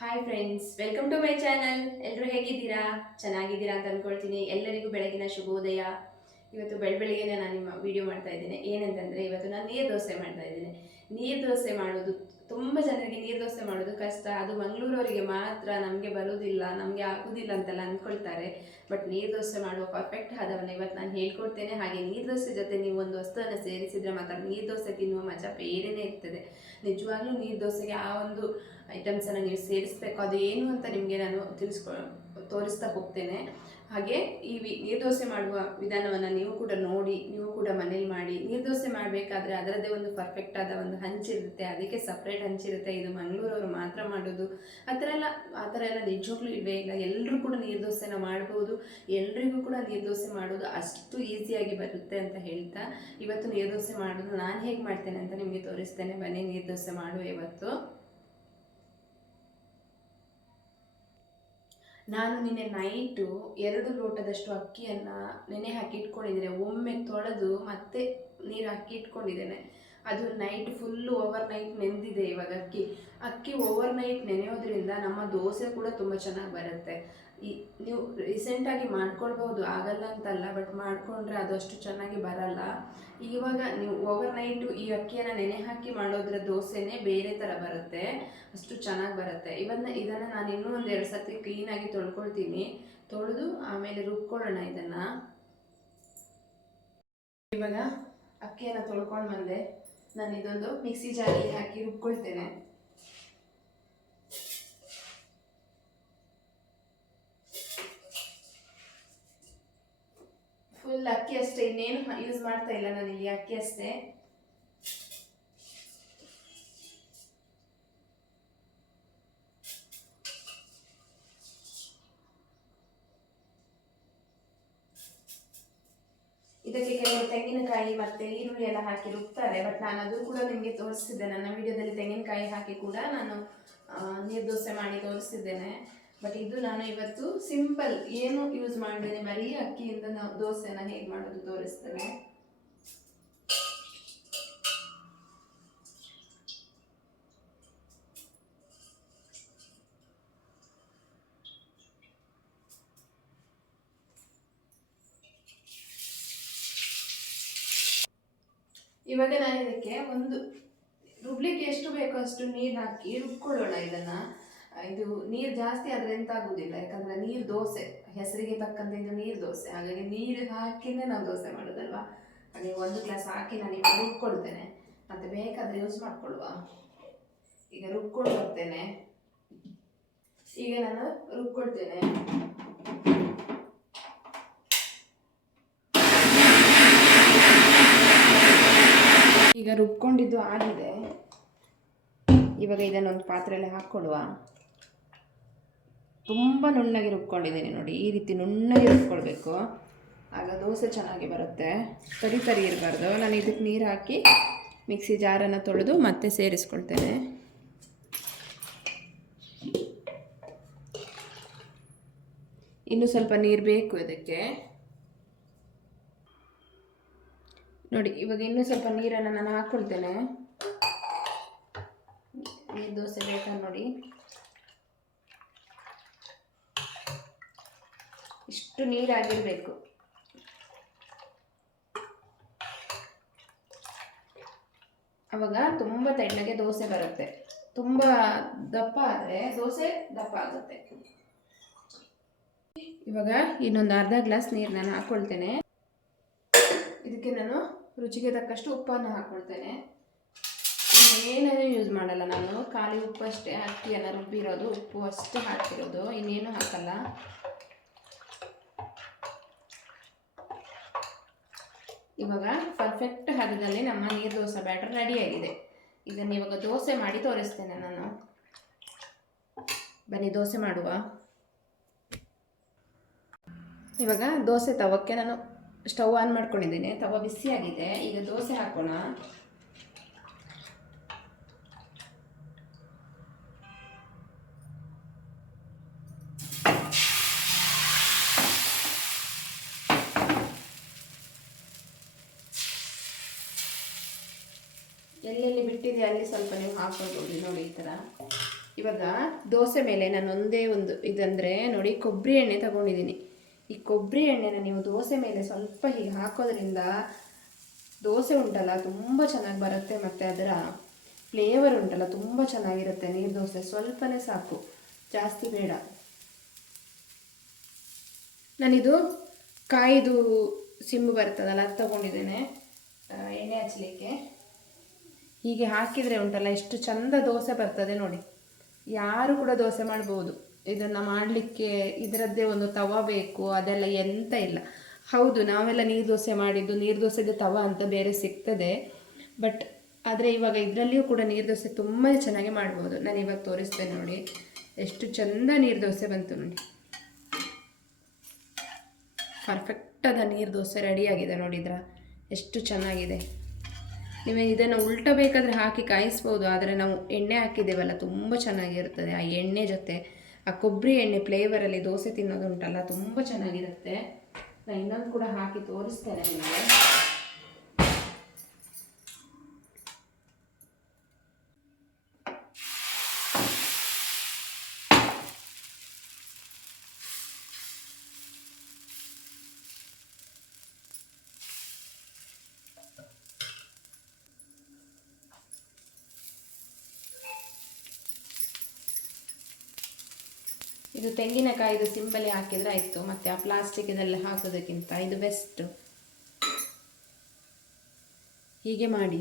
Hi friends, welcome to my channel. ಎಲ್ಲರೂ ಹೇಗಿದ್ದೀರಾ? ಚೆನ್ನಾಗಿದ್ದೀರಾ ಅಂತ ಅಂದ್ಕೊಳ್ತೀನಿ. ಎಲ್ಲರಿಗೂ ಬೆಳಗಿನ ಶುಭೋದಯ. ಇವತ್ತು ಬೆಳಬೆಳಿಗ್ಗೆನೇ ನಾನು ನಿಮ್ಮ ವಿಡಿಯೋ ಮಾಡ್ತಾ ಇದ್ದೇನೆ. ಏನಂತಂದರೆ ಇವತ್ತು ನಾನು ನೀರು ದೋಸೆ ಮಾಡ್ತಾ ಇದ್ದೇನೆ. ನೀರು ದೋಸೆ ಮಾಡೋದು ತುಂಬ ಜನರಿಗೆ ನೀರು ದೋಸೆ ಮಾಡೋದು ಕಷ್ಟ. ಅದು ಮಂಗಳೂರವರಿಗೆ ಮಾತ್ರ, ನಮಗೆ ಬರುವುದಿಲ್ಲ, ನಮಗೆ ಆಗೋದಿಲ್ಲ ಅಂತೆಲ್ಲ ಅಂದ್ಕೊಳ್ತಾರೆ. ಬಟ್ ನೀರು ದೋಸೆ ಮಾಡುವ ಪರ್ಫೆಕ್ಟ್ ಹದವನ್ನು ಇವತ್ತು ನಾನು ಹೇಳ್ಕೊಡ್ತೇನೆ. ಹಾಗೆ ನೀರು ದೋಸೆ ಜೊತೆ ನೀವು ಒಂದು ವಸ್ತುವನ್ನು ಸೇರಿಸಿದರೆ ಮಾತ್ರ ನೀರು ದೋಸೆ ತಿನ್ನುವ ಮಜಾ ಬೇರೆಯೇ ಇರ್ತದೆ. ನಿಜವಾಗ್ಲೂ ನೀರು ದೋಸೆಗೆ ಆ ಒಂದು ಐಟಮ್ಸನ್ನು ನೀವು ಸೇರಿಸಬೇಕು. ಅದು ಏನು ಅಂತ ನಿಮಗೆ ನಾನು ತೋರಿಸ್ತಾ ಹೋಗ್ತೇನೆ. ಹಾಗೆ ಈ ನೀರು ದೋಸೆ ಮಾಡುವ ವಿಧಾನವನ್ನು ನೀವು ಕೂಡ ನೋಡಿ, ನೀವು ಕೂಡ ಮನೇಲಿ ಮಾಡಿ. ನೀರು ದೋಸೆ ಮಾಡಬೇಕಾದ್ರೆ ಅದರದ್ದೇ ಒಂದು ಪರ್ಫೆಕ್ಟ್ ಆದ ಒಂದು ಹಂಚಿರುತ್ತೆ, ಅದಕ್ಕೆ ಸಪ್ರೇಟ್ ಹಂಚಿರುತ್ತೆ. ಇದು ಮಂಗಳೂರವರು ಮಾತ್ರ ಮಾಡೋದು. ಆ ಥರ ಎಲ್ಲ ನಿಜವಾಗ್ಲೂ ಇಲ್ಲವೇ ಇಲ್ಲ. ಎಲ್ಲರೂ ಕೂಡ ನೀರು ದೋಸೆನ ಮಾಡ್ಬೋದು. ಎಲ್ರಿಗೂ ಕೂಡ ನೀರು ದೋಸೆ ಮಾಡೋದು ಅಷ್ಟು ಈಸಿಯಾಗಿ ಬರುತ್ತೆ ಅಂತ ಹೇಳ್ತಾ ಇವತ್ತು ನೀರು ದೋಸೆ ಮಾಡೋದು ನಾನು ಹೇಗೆ ಮಾಡ್ತೇನೆ ಅಂತ ನಿಮಗೆ ತೋರಿಸ್ತೇನೆ. ಬನ್ನಿ ನೀರು ದೋಸೆ ಮಾಡುವ. ಇವತ್ತು ನಾನು ನಿನ್ನೆ ನೈಟು 2 ಲೋಟದಷ್ಟು ಅಕ್ಕಿಯನ್ನು ನೆನೆ ಹಾಕಿ ಇಟ್ಕೊಂಡಿದ್ದೇನೆ. ಒಮ್ಮೆ ತೊಳೆದು ಮತ್ತೆ ನೀರು ಹಾಕಿ ಇಟ್ಕೊಂಡಿದ್ದೇನೆ. ಅದು ನೈಟ್ ಫುಲ್ಲು ಓವರ್ ನೈಟ್ ನೆನೆದಿದೆ. ಇವಾಗ ಅಕ್ಕಿ ಓವರ್ ನೈಟ್ ನೆನೆಯೋದ್ರಿಂದ ನಮ್ಮ ದೋಸೆ ಕೂಡ ತುಂಬ ಚೆನ್ನಾಗಿ ಬರುತ್ತೆ. ನೀವು ರೀಸೆಂಟಾಗಿ ಮಾಡ್ಕೊಳ್ಬೋದು, ಆಗಲ್ಲ ಅಂತಲ್ಲ, ಬಟ್ ಮಾಡಿಕೊಂಡ್ರೆ ಅದು ಅಷ್ಟು ಚೆನ್ನಾಗಿ ಬರಲ್ಲ. ಇವಾಗ ನೀವು ಓವರ್ ನೈಟು ಈ ಅಕ್ಕಿಯನ್ನು ನೆನೆ ಹಾಕಿ ಮಾಡೋದ್ರ ದೋಸೆನೇ ಬೇರೆ ಥರ ಬರುತ್ತೆ, ಅಷ್ಟು ಚೆನ್ನಾಗಿ ಬರುತ್ತೆ. ಇದನ್ನು ನಾನು ಇನ್ನೂ ಒಂದು 2 ಸರ್ತಿ ಕ್ಲೀನಾಗಿ ತೊಳ್ಕೊಳ್ತೀನಿ. ತೊಳೆದು ಆಮೇಲೆ ರುಬ್ಕೊಳ್ಳೋಣ ಇದನ್ನು. ಇವಾಗ ಅಕ್ಕಿಯನ್ನು ತೊಳ್ಕೊಂಡು ಬಂದೆ. ನಾನು ಇದೊಂದು ಮಿಕ್ಸಿ ಜಾರಿಗೆ ಹಾಕಿ ರುಬ್ಕೊಳ್ತೇನೆ. ಫುಲ್ ಅಕ್ಕಿ ಅಷ್ಟೇ, ಇನ್ನೇನು ಯೂಸ್ ಮಾಡ್ತಾ ಇಲ್ಲ ನಾನು ಇಲ್ಲಿ, ಅಕ್ಕಿ ಅಷ್ಟೇ. ಇದಕ್ಕೆ ಕೆಲವರು ತೆಂಗಿನಕಾಯಿ ಮತ್ತೆ ಈರುಳ್ಳಿ ಎಲ್ಲ ಹಾಕಿ ರುಬ್ತಾರೆ, ಬಟ್ ನಾನು ಅದು ಕೂಡ ನಿಮಗೆ ತೋರಿಸ್ತಿದ್ದೆ ನನ್ನ ವಿಡಿಯೋದಲ್ಲಿ. ತೆಂಗಿನಕಾಯಿ ಹಾಕಿ ಕೂಡ ನಾನು ನೀರು ದೋಸೆ ಮಾಡಿ ತೋರಿಸ್ತಿದ್ದೇನೆ. ಬಟ್ ಇದು ನಾನು ಇವತ್ತು ಸಿಂಪಲ್ ಏನು ಯೂಸ್ ಮಾಡಿದ್ದೇನೆ, ಬರೀ ಅಕ್ಕಿಯಿಂದ ನಾವು ದೋಸೆನ ಹೇಗೆ ಮಾಡೋದು ತೋರಿಸ್ತೇನೆ. ಇವಾಗ ನಾನು ಇದಕ್ಕೆ ಒಂದು ರುಬ್ಲಿಕ್ಕೆ ಎಷ್ಟು ಬೇಕೋ ಅಷ್ಟು ನೀರು ಹಾಕಿ ರುಬ್ಕೊಳ್ಳೋಣ ಇದನ್ನು. ಇದು ನೀರು ಜಾಸ್ತಿ ಆದರೆ ಎಂತ ಆಗೋದಿಲ್ಲ, ಯಾಕಂದರೆ ನೀರು ದೋಸೆ ಹೆಸರಿಗೆ ತಕ್ಕಂತೆ ಇದು ನೀರು ದೋಸೆ, ಹಾಗಾಗಿ ನೀರು ಹಾಕಿನೇ ನಾವು ದೋಸೆ ಮಾಡೋದಲ್ವಾ. ಹಾಗೆ 1 ಗ್ಲಾಸ್ ಹಾಕಿ ನಾನು ಈಗ ರುಬ್ಕೊಳ್ತೇನೆ, ಮತ್ತು ಬೇಕಾದರೆ ಯೂಸ್ ಮಾಡ್ಕೊಳ್ಳುವ. ಈಗ ರುಬ್ಕೊಂಡು ಬರ್ತೇನೆ. ಈಗ ನಾನು ರುಬ್ಕೊಳ್ತೇನೆ. ಈಗ ರುಬ್ಕೊಂಡಿದ್ದು ಆಗಿದೆ. ಇವಾಗ ಇದನ್ನೊಂದು ಪಾತ್ರೆಯಲ್ಲಿ ಹಾಕ್ಕೊಳ್ಳುವ. ತುಂಬ ನುಣ್ಣಗೆ ರುಬ್ಕೊಂಡಿದ್ದೀನಿ ನೋಡಿ, ಈ ರೀತಿ ನುಣ್ಣಗೆ ರುಬ್ಕೊಳ್ಬೇಕು, ಆಗ ದೋಸೆ ಚೆನ್ನಾಗಿ ಬರುತ್ತೆ. ತರಿ ಇರಬಾರ್ದು. ನಾನು ಇದಕ್ಕೆ ನೀರು ಹಾಕಿ ಮಿಕ್ಸಿ ಜಾರನ್ನು ತೊಳೆದು ಮತ್ತೆ ಸೇರಿಸ್ಕೊಳ್ತೇನೆ. ಇನ್ನೂ ಸ್ವಲ್ಪ ನೀರು ಬೇಕು ಇದಕ್ಕೆ ನೋಡಿ. ಇವಾಗ ಇನ್ನೂ ಸ್ವಲ್ಪ ನೀರನ್ನು ನಾನು ಹಾಕ್ಕೊಳ್ತೇನೆ. ನೀರು ದೋಸೆ ಬೇಕಾ ನೋಡಿ, ಇಷ್ಟು ನೀರಾಗಿರಬೇಕು. ಅವಾಗ ತುಂಬ ತಣ್ಣಗೆ ದೋಸೆ ಬರುತ್ತೆ. ತುಂಬ ದಪ್ಪ ಆದರೆ ದೋಸೆ ದಪ್ಪ ಆಗುತ್ತೆ. ಇವಾಗ ಇನ್ನೊಂದು ಅರ್ಧ ಗ್ಲಾಸ್ ನೀರು ನಾನು ಹಾಕ್ಕೊಳ್ತೇನೆ. ಇದಕ್ಕೆ ನಾನು ರುಚಿಗೆ ತಕ್ಕಷ್ಟು ಉಪ್ಪನ್ನು ಹಾಕ್ಕೊಳ್ತೇನೆ. ಇನ್ನೇನೂ ಯೂಸ್ ಮಾಡಲ್ಲ ನಾನು, ಖಾಲಿ ಉಪ್ಪು ಅಷ್ಟೇ. ಅಕ್ಕಿಯನ್ನು ರುಬ್ಬಿರೋದು, ಉಪ್ಪು ಅಷ್ಟೇ ಹಾಕಿರೋದು, ಇನ್ನೇನು ಹಾಕಲ್ಲ. ಇವಾಗ ಪರ್ಫೆಕ್ಟ್ ಹದದಲ್ಲಿ ನಮ್ಮ ನೀರು ದೋಸೆ ಬ್ಯಾಟರ್ ರೆಡಿಯಾಗಿದೆ. ಇದನ್ನು ಇವಾಗ ದೋಸೆ ಮಾಡಿ ತೋರಿಸ್ತೇನೆ ನಾನು. ಬನ್ನಿ ದೋಸೆ ಮಾಡುವ. ಇವಾಗ ದೋಸೆ ತವಕ್ಕೆ ನಾನು ಸ್ಟವ್ ಆನ್ ಮಾಡ್ಕೊಂಡಿದ್ದೇನೆ. ತವ ಬಿಸಿಯಾಗಿದೆ. ಈಗ ದೋಸೆ ಹಾಕೋಣ. ಎಲ್ಲೆಲ್ಲಿ ಬಿಟ್ಟಿದೆ ಅಲ್ಲಿ ಸ್ವಲ್ಪ ನೀವು ಹಾಕ್ಕೊಳ್ಬೋದು ನೋಡಿ, ಈ ಥರ. ಇವಾಗ ದೋಸೆ ಮೇಲೆ ನಾನು ಒಂದೇ ಒಂದು ಇದಂದರೆ ನೋಡಿ, ಕೊಬ್ಬರಿ ಎಣ್ಣೆ ತಗೊಂಡಿದ್ದೀನಿ. ಈ ಕೊಬ್ಬರಿ ಎಣ್ಣೆನ ನೀವು ದೋಸೆ ಮೇಲೆ ಸ್ವಲ್ಪ ಹೀಗೆ ಹಾಕೋದ್ರಿಂದ ದೋಸೆ ಉಂಟಲ್ಲ ತುಂಬ ಚೆನ್ನಾಗಿ ಬರುತ್ತೆ, ಮತ್ತು ಅದರ ಫ್ಲೇವರ್ ಉಂಟಲ್ಲ ತುಂಬ ಚೆನ್ನಾಗಿರುತ್ತೆ. ನೀರು ದೋಸೆ ಸ್ವಲ್ಪನೇ ಸಾಕು, ಜಾಸ್ತಿ ಬೇಡ. ನಾನಿದು ಕಾಯ್ದು ಸಿಂಬು ಬರ್ತದಲ್ಲ ಅದು ತಗೊಂಡಿದ್ದೇನೆ ಎಣ್ಣೆ ಹಚ್ಚಲಿಕ್ಕೆ. ಹೀಗೆ ಹಾಕಿದರೆ ಉಂಟಲ್ಲ ಎಷ್ಟು ಚಂದ ದೋಸೆ ಬರ್ತದೆ ನೋಡಿ. ಯಾರು ಕೂಡ ದೋಸೆ ಮಾಡ್ಬೋದು. ಇದನ್ನು ಮಾಡಲಿಕ್ಕೆ ಇದರದ್ದೇ ಒಂದು ತವ ಬೇಕು, ಅದೆಲ್ಲ ಎಂತ ಇಲ್ಲ. ಹೌದು, ನಾವೆಲ್ಲ ನೀರು ದೋಸೆ ಮಾಡಿದ್ದು ನೀರು ದೋಸೆದು ತವ ಅಂತ ಬೇರೆ ಸಿಗ್ತದೆ, ಬಟ್ ಆದರೆ ಇವಾಗ ಇದರಲ್ಲಿಯೂ ಕೂಡ ನೀರು ದೋಸೆ ತುಂಬ ಚೆನ್ನಾಗಿ ಮಾಡ್ಬೋದು. ನಾನು ಇವಾಗ ತೋರಿಸ್ತೇನೆ ನೋಡಿ, ಎಷ್ಟು ಚಂದ ನೀರು ದೋಸೆ ಬಂತು ನೋಡಿ. ಪರ್ಫೆಕ್ಟಾದ ನೀರು ದೋಸೆ ರೆಡಿಯಾಗಿದೆ ನೋಡಿದ್ರ, ಎಷ್ಟು ಚೆನ್ನಾಗಿದೆ. ನೀವು ಇದನ್ನು ಉಲ್ಟ ಬೇಕಾದರೆ ಹಾಕಿ ಕಾಯಿಸ್ಬೋದು, ಆದರೆ ನಾವು ಎಣ್ಣೆ ಹಾಕಿದ್ದೇವಲ್ಲ ತುಂಬ ಚೆನ್ನಾಗಿರ್ತದೆ. ಆ ಎಣ್ಣೆ ಜೊತೆ ಆ ಕೊಬ್ಬರಿ ಎಣ್ಣೆ ಫ್ಲೇವರಲ್ಲಿ ದೋಸೆ ತಿನ್ನೋದುಂಟಲ್ಲ ತುಂಬ ಚೆನ್ನಾಗಿರುತ್ತೆ. ನಾನು ಇನ್ನೊಂದು ಕೂಡ ಹಾಕಿ ತೋರಿಸ್ತೇನೆ ನಿಮಗೆ. ಇದು ತೆಂಗಿನಕಾಯಿದು ಸಿಂಪಲಿ ಹಾಕಿದರೆ ಆಯಿತು, ಮತ್ತು ಆ ಪ್ಲಾಸ್ಟಿಕ್ ಇದೆಲ್ಲ ಹಾಕೋದಕ್ಕಿಂತ ಇದು ಬೆಸ್ಟ್. ಹೀಗೆ ಮಾಡಿ.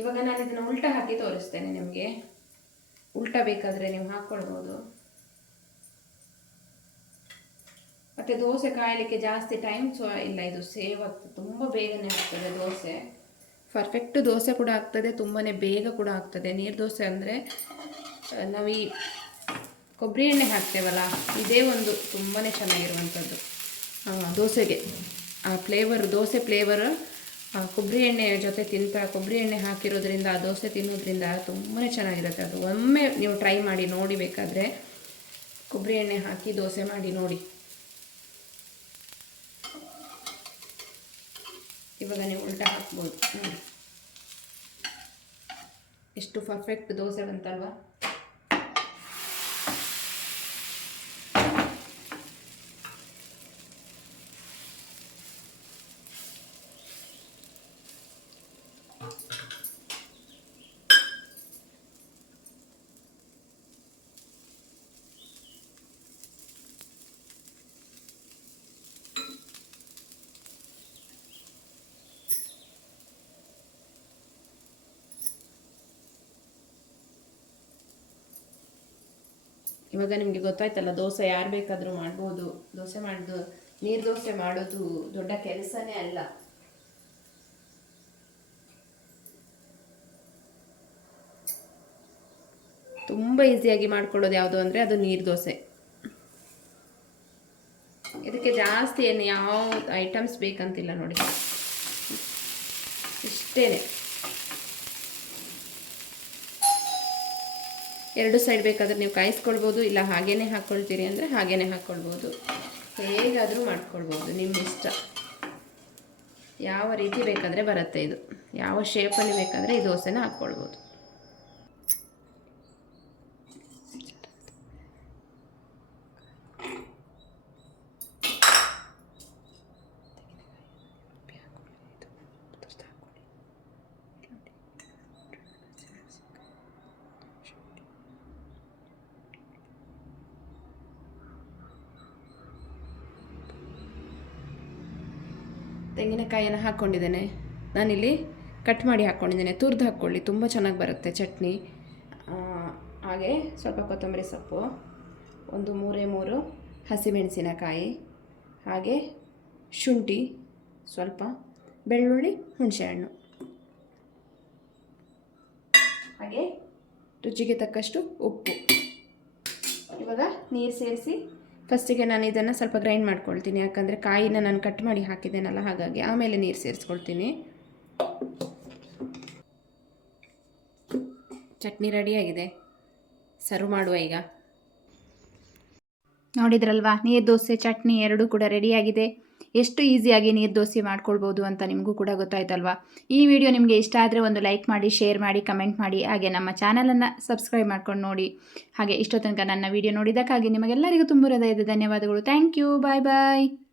ಇವಾಗ ನಾನು ಇದನ್ನು ಉಲ್ಟ ಹಾಕಿ ತೋರಿಸ್ತೇನೆ ನಿಮಗೆ. ಉಲ್ಟ ಬೇಕಾದರೆ ನೀವು ಹಾಕ್ಕೊಳ್ಬೋದು. ಮತ್ತು ದೋಸೆ ಕಾಯಲಿಕ್ಕೆ ಜಾಸ್ತಿ ಟೈಮ್ ಇಲ್ಲ, ಇದು ಸೇವ್ ಆಗ್ತದೆ, ತುಂಬ ಬೇಗನೆ ಆಗ್ತದೆ ದೋಸೆ. ಪರ್ಫೆಕ್ಟ್ ದೋಸೆ ಕೂಡ ಆಗ್ತದೆ, ತುಂಬಾ ಬೇಗ ಕೂಡ ಆಗ್ತದೆ. ನೀರು ದೋಸೆ ಅಂದರೆ ನಾವು ಈ ಕೊಬ್ಬರಿ ಎಣ್ಣೆ ಹಾಕ್ತೇವಲ್ಲ, ಇದೇ ಒಂದು ತುಂಬಾ ಚೆನ್ನಾಗಿರುವಂಥದ್ದು ದೋಸೆಗೆ. ಆ ಫ್ಲೇವರ್, ದೋಸೆ ಫ್ಲೇವರ್ ಕೊಬ್ಬರಿ ಎಣ್ಣೆ ಜೊತೆ ಕೊಬ್ಬರಿ ಎಣ್ಣೆ ಹಾಕಿರೋದ್ರಿಂದ ಆ ದೋಸೆ ತಿನ್ನೋದ್ರಿಂದ ತುಂಬಾ ಚೆನ್ನಾಗಿರುತ್ತೆ. ಅದು ಒಮ್ಮೆ ನೀವು ಟ್ರೈ ಮಾಡಿ ನೋಡಿ, ಬೇಕಾದರೆ ಕೊಬ್ಬರಿ ಎಣ್ಣೆ ಹಾಕಿ ದೋಸೆ ಮಾಡಿ ನೋಡಿ. ಇವಾಗ ನೀವು ಉಲ್ಟಾ ಹಾಕ್ಬೋದು ನೋಡಿ, ಎಷ್ಟು ಪರ್ಫೆಕ್ಟ್ ದೋಸೆ ಬಂತಲ್ವಾ. ಇವಾಗ ನಿಮಗೆ ಗೊತ್ತಾಯ್ತಲ್ಲ, ದೋಸೆ ಯಾರು ಬೇಕಾದರೂ ಮಾಡ್ಬೋದು. ದೋಸೆ ಮಾಡೋದು, ನೀರು ದೋಸೆ ಮಾಡೋದು ದೊಡ್ಡ ಕೆಲಸನೇ ಅಲ್ಲ. ತುಂಬ ಈಸಿಯಾಗಿ ಮಾಡ್ಕೊಳ್ಳೋದು ಯಾವುದು ಅಂದರೆ ಅದು ನೀರು ದೋಸೆ. ಇದಕ್ಕೆ ಜಾಸ್ತಿ ಏನು ಯಾವ ಐಟಮ್ಸ್ ಬೇಕಂತಿಲ್ಲ ನೋಡಿ, ಇಷ್ಟೇ. ಎರಡು ಸೈಡ್ ಬೇಕಾದರೆ ನೀವು ಕಾಯಿಸ್ಕೊಳ್ಬೋದು, ಇಲ್ಲ ಹಾಗೇ ಹಾಕ್ಕೊಳ್ತೀರಿ ಅಂದರೆ ಹಾಗೇ ಹಾಕ್ಕೊಳ್ಬೋದು. ಹೇಗಾದರೂ ಮಾಡ್ಕೊಳ್ಬೋದು, ನಿಮ್ಮ ಇಷ್ಟ. ಯಾವ ರೀತಿ ಬೇಕಾದರೆ ಬರುತ್ತೆ ಇದು, ಯಾವ ಶೇಪಲ್ಲಿ ಬೇಕಾದರೆ ಈ ದೋಸೆನ ಹಾಕ್ಕೊಳ್ಬೋದು. ತೆಂಗಿನಕಾಯಿಯನ್ನು ಹಾಕ್ಕೊಂಡಿದ್ದೇನೆ ನಾನಿಲ್ಲಿ, ಕಟ್ ಮಾಡಿ ಹಾಕ್ಕೊಂಡಿದ್ದೇನೆ. ತುರಿದು ಹಾಕ್ಕೊಳ್ಳಿ, ತುಂಬ ಚೆನ್ನಾಗಿ ಬರುತ್ತೆ ಚಟ್ನಿ. ಹಾಗೆ ಸ್ವಲ್ಪ ಕೊತ್ತಂಬರಿ ಸೊಪ್ಪು, ಒಂದು 3 ಹಸಿಮೆಣಸಿನಕಾಯಿ, ಹಾಗೆ ಶುಂಠಿ ಸ್ವಲ್ಪ, ಬೆಳ್ಳುಳ್ಳಿ, ಹುಣಸೆಹಣ್ಣು, ಹಾಗೆ ರುಚಿಗೆ ತಕ್ಕಷ್ಟು ಉಪ್ಪು. ಇವಾಗ ನೀರು ಸೇರಿಸಿ ಫಸ್ಟಿಗೆ ನಾನು ಇದನ್ನು ಸ್ವಲ್ಪ ಗ್ರೈಂಡ್ ಮಾಡ್ಕೊಳ್ತೀನಿ, ಯಾಕಂದರೆ ಕಾಯಿನ ನಾನು ಕಟ್ ಮಾಡಿ ಹಾಕಿದ್ದೇನಲ್ಲ, ಹಾಗಾಗಿ. ಆಮೇಲೆ ನೀರು ಸೇರಿಸ್ಕೊಳ್ತೀನಿ. ಚಟ್ನಿ ರೆಡಿಯಾಗಿದೆ, ಸರ್ವ್ ಮಾಡುವ ಈಗ. ನೋಡಿದ್ರಲ್ವಾ, ನೀರು ದೋಸೆ ಚಟ್ನಿ ಎರಡೂ ಕೂಡ ರೆಡಿಯಾಗಿದೆ. ಎಷ್ಟು ಈಸಿಯಾಗಿ ನೀರು ದೋಸೆ ಮಾಡ್ಕೊಳ್ಬೋದು ಅಂತ ನಿಮಗೂ ಕೂಡ ಗೊತ್ತಾಯ್ತಲ್ವಾ. ಈ ವಿಡಿಯೋ ನಿಮಗೆ ಇಷ್ಟ ಆದರೆ ಒಂದು ಲೈಕ್ ಮಾಡಿ, ಶೇರ್ ಮಾಡಿ, ಕಮೆಂಟ್ ಮಾಡಿ, ಹಾಗೆ ನಮ್ಮ ಚಾನಲನ್ನು ಸಬ್ಸ್ಕ್ರೈಬ್ ಮಾಡ್ಕೊಂಡು ನೋಡಿ. ಹಾಗೆ ಇಷ್ಟೋ ತನಕ ನನ್ನ ವಿಡಿಯೋ ನೋಡಿದ್ದಕ್ಕಾಗಿ ನಿಮಗೆಲ್ಲರಿಗೂ ತುಂಬ ಹೃದಯದ ಧನ್ಯವಾದಗಳು. Thank you. Bye bye.